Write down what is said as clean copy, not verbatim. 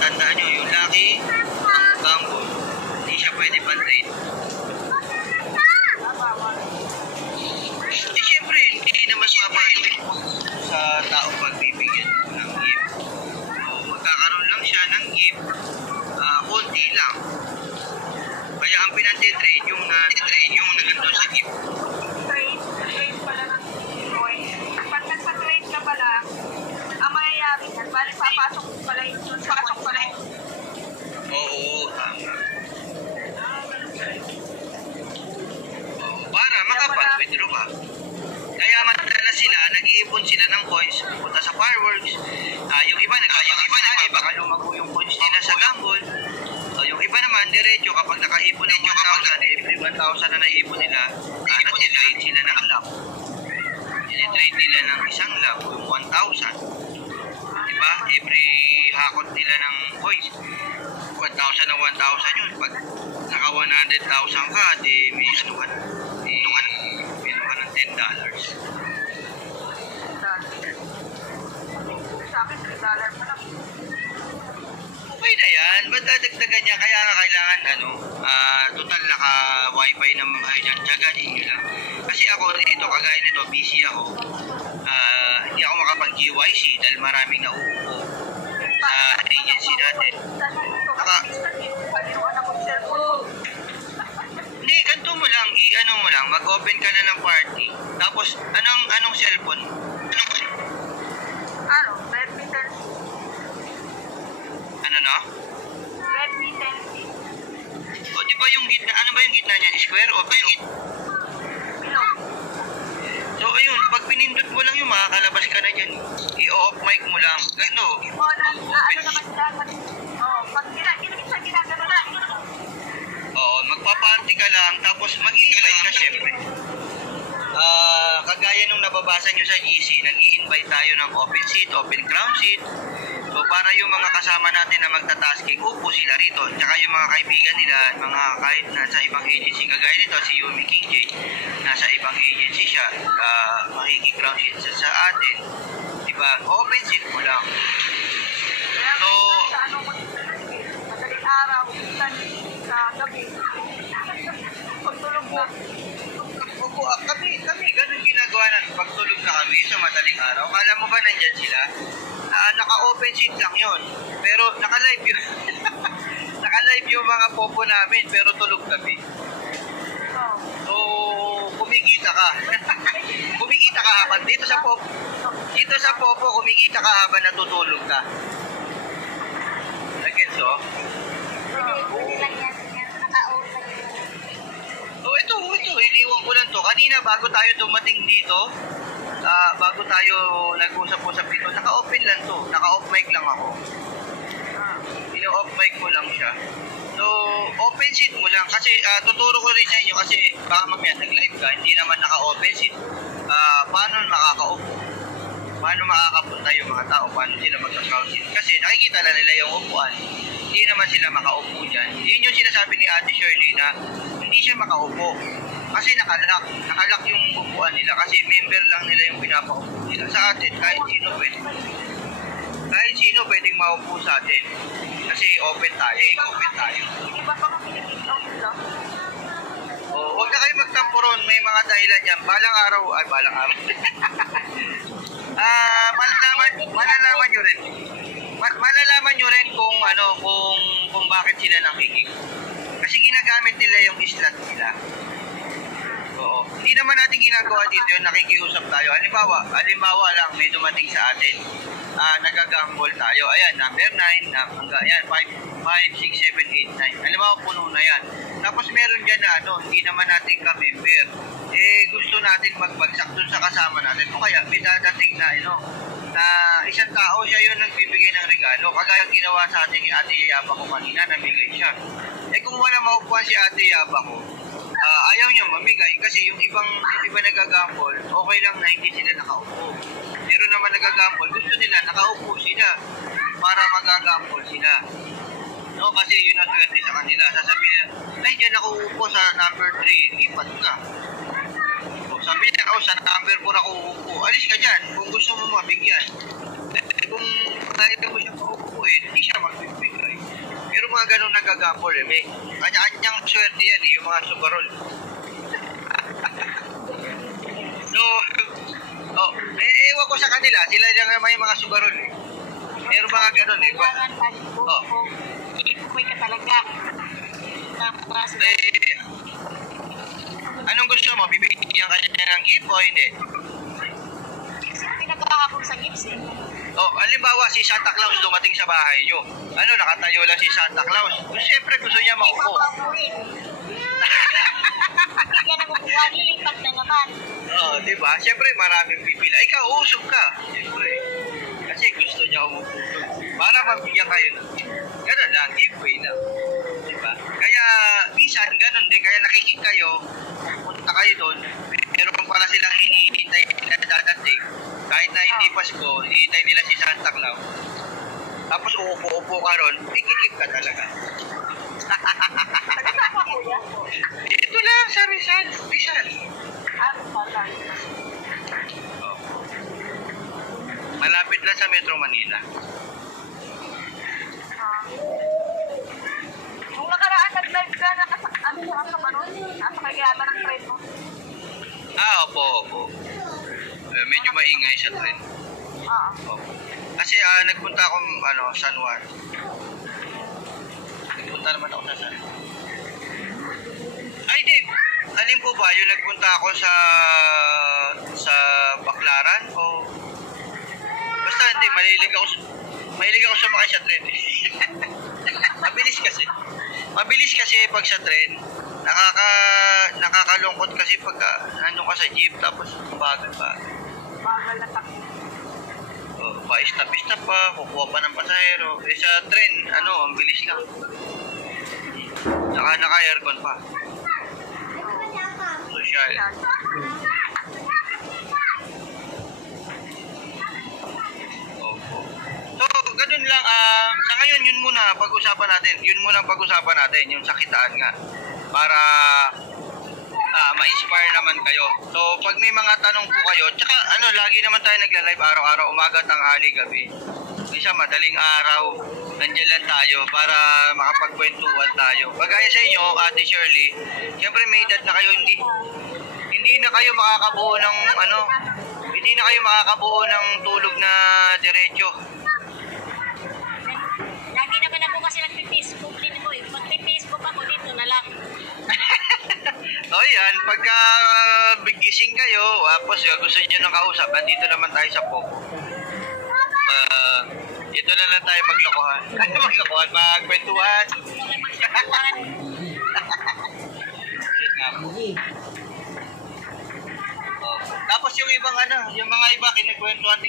tandaan nyo, yung Lucky, ang Gamble, hindi siya pwede pan-trade. Eh, syempre, hindi naman mapapasok sa taong pagbibigyan ng gift. So, magkakaroon lang siya ng gift, konti lang. Kaya ang pinantitrade yung nagandun sa gift. Trade pala ng coin. Pag nagpa-trade ka pala, ang mayayari yan, bali papasok pala yung dun sa coin. Oo, tama. Para makapag-withdraw ka. Kaya madalas sila, nag-iipon sila ng coins, punta sa fireworks. Yung iba nagkakasali, baka lumago yung coins nila sa gamble. Yung iba naman, diretso, kapag nakaipon ng 1,000, every 1,000 na naipon nila, nag-trade sila ng lap. Trade nila ng isang lap, yung 1,000. Diba? Every hakot nila ng coins, 1,000 na 1,000 yun. Pag naka 100,000 ka, may ano ka ng $10. Sa akin, $3 pa lang. Okay na yan, ba't dadagdagan niya? Kaya nga kailangan, total naka-wifi naman kayo dyan, tiyaganin nyo lang. Kasi ako dito, kagaya nito, busy ako. Hindi ako makapag-GYC dahil maraming nauupo sa agency natin. Hindi, ganito mo lang, mag-open ka na ng party. Tapos, anong cellphone? Redmi 10. Ano na? Redmi 10. O, di ba yung gitna, ano ba yung gitna niya? Square o bilog? Bilog. So, ayun, pag pinindot mo lang yung makakalabas ka na dyan. I-off mic mo lang. Ganito. Ano naman sila? Pag ginagano na. Oo, magpa-party ka lang, tapos mag-i-invite ka syempre. Kagaya nung nababasa nyo sa GC, nag-i-invite tayo ng open seat, open ground seat. So, para yung mga kasama natin na magta-tasking, upo sila rito. Tsaka yung mga kaibigan nila, mga kahit nasa ibang agency, kagaya nito, si Yumi King J, nasa ibang agency siya, makiki-ground seat sa atin. Diba? Open seat mo lang. So, madaling araw, sa gabi. Pagtulog mo. Opo, kami, ganun ginagawa natin. Pagtulog na kami sa madaling araw. Kala mo ba nandyan sila? Naka-open seat lang yun. Pero naka-live yun. Naka-live yung mga popo namin, pero tulog kami. So, kumikita ka. Kumikita ka habang dito sa popo. Dito sa popo, kumikita ka habang natutulog ka. Again, so? Ito, iniwan ko lang to. Kanina, bago tayo dumating dito, bago tayo nag-usap-usap dito, naka-open lang to. Naka-off mic lang ako. Ino-off mic ko lang siya. So, open seat mo lang. Kasi, tuturo ko rin sa inyo kasi baka mamaya nag-live ka, hindi naman naka-open seat. Paano nakaka-off? Paano makakapunta yung mga tao? Paano sila mag-account seat? Kasi nakikita na nila yung upuan. Hindi naman sila makaupo dyan. Yun yung sinasabi ni Ate Shirley na hindi siya makaupo. Kasi nakalak yung upuan nila. Kasi member lang nila yung pinapaupo nila. Sa atin, kahit sino pwede. Kahit sino pwedeng maupo sa atin. Kasi open tayo. Hindi ba pa makikita nila? Huwag na kayo magtampuron. May mga dahilan yan. Balang araw. Malalaman nyo rin. Malalaman nyo rin kung bakit sila nakikik. Kasi ginagamit nila yung slot nila. Oo. Hindi naman natin ginagawa dito yung nakikiusap tayo. Halimbawa lang may dumating sa atin. Nagagamble tayo. Ayan, number 9. Ayan, 5, 6, 7, 8, 9. Halimbawa, puno na yan. Tapos meron dyan na hindi naman natin ka-member. Gusto natin magbagsak dun sa kasama natin. O kaya, may dadating na, na isang tao siya yun nagbibigay ng regalo. Kagaya ginawa sa atin ni Ate Yaba ko kanina, namigay siya. Kung wala maupuan si Ate Yaba ko, ayaw niya mamigay kasi yung iba nagagambol, okay lang na hindi sila nakaupo. Pero naman nagagambol, gusto nila nakaupo sila para magagambol sila. No, kasi yun ang swerte sa kanila. Sasabihin nila, ay dyan ako upo sa number 3, lipat ka. Sabi niya, sa number 4 ako uupo. Alis ka dyan kung gusto mo mabigyan. Kung kaya mo siya paupo, hindi siya magbibigay. ganun nagagambol eh. May kanya-kanyang swerte yan eh, yung mga sugarol. So, ewan ko sa kanila, sila lang naman yung mga sugarol eh. Meron mga ganun eh. Kailangan pag ipukoy ka talaga. Anong gusto mo? Bibigyan ka niya ng gift o hindi? Kasi pinagkakapong sa gifts eh. Halimbawa si Santa Claus dumating sa bahay nyo. Nakatayo lang si Santa Claus. Siyempre gusto niya maupo. Hindi ka nakukuha, lilipat na naman. Di ba? Siyempre maraming pipila. Ikaw, usog ka. Siyempre. Kasi gusto niya umupo. Para mabigyan kayo ng gift. Ganun lang, giveaway lang. Di ba? Kaya, minsan, ganun din. Kaya nakikita kayo, punta kayo doon, meron pala silang hinihintay na dadating. Kahit na hindi Pasko, hinihintay nila si Santa Claus. Tapos uupo-upo ka ron, ikikip ka talaga. Ito lang sa Rizal. Malapit lang sa Metro Manila. Nung nakaraan nag-live ka, nasa manon? Nasa kagayatan ng trend mo? Opo. Medyo maingay sa trend. Oo. Kasi nagpunta akong San Juan. Nagpunta naman ako sa San Juan. Ay, di. Alin po ba? Yung nagpunta ako sa Baclaran o... Basta hindi, mahilig ako sumakay sa tren. Mabilis kasi pag sa tren, nakakalungkot kasi pag nandun ka sa jeep tapos bagal pa. Bagal na takbo. Pa-stop pa, kukuha pa ng pasahero. Sa tren, ang bilis lang. Saka naka-aircon pa. Social. So, ganun lang. Sa ngayon, yun muna pag-usapan natin. Yung sakitaan nga. Para ma-inspire naman kayo. So, pag may mga tanong po kayo, tsaka lagi naman tayo nagla-live araw-araw, umaga, tanghali, gabi. Isa madaling araw, nandiyan lang tayo para makapagkwentuhan tayo. Pagaya sa inyo, Ate Shirley, siyempre may edad na kayo, hindi na kayo makakabuo ng tulog na diretso. Lagi naman ako kasi nagpi-Facebook din mo eh. Magpi-Facebook ako dito na lang. Yan, pagka bigising kayo, tapos gusto niyo ng kausap, nandito naman tayo sa Poco. Ito na lang tayo maglokohan. Magkwentuhan. Tapos yung ibang yung mga iba kinakwentuhan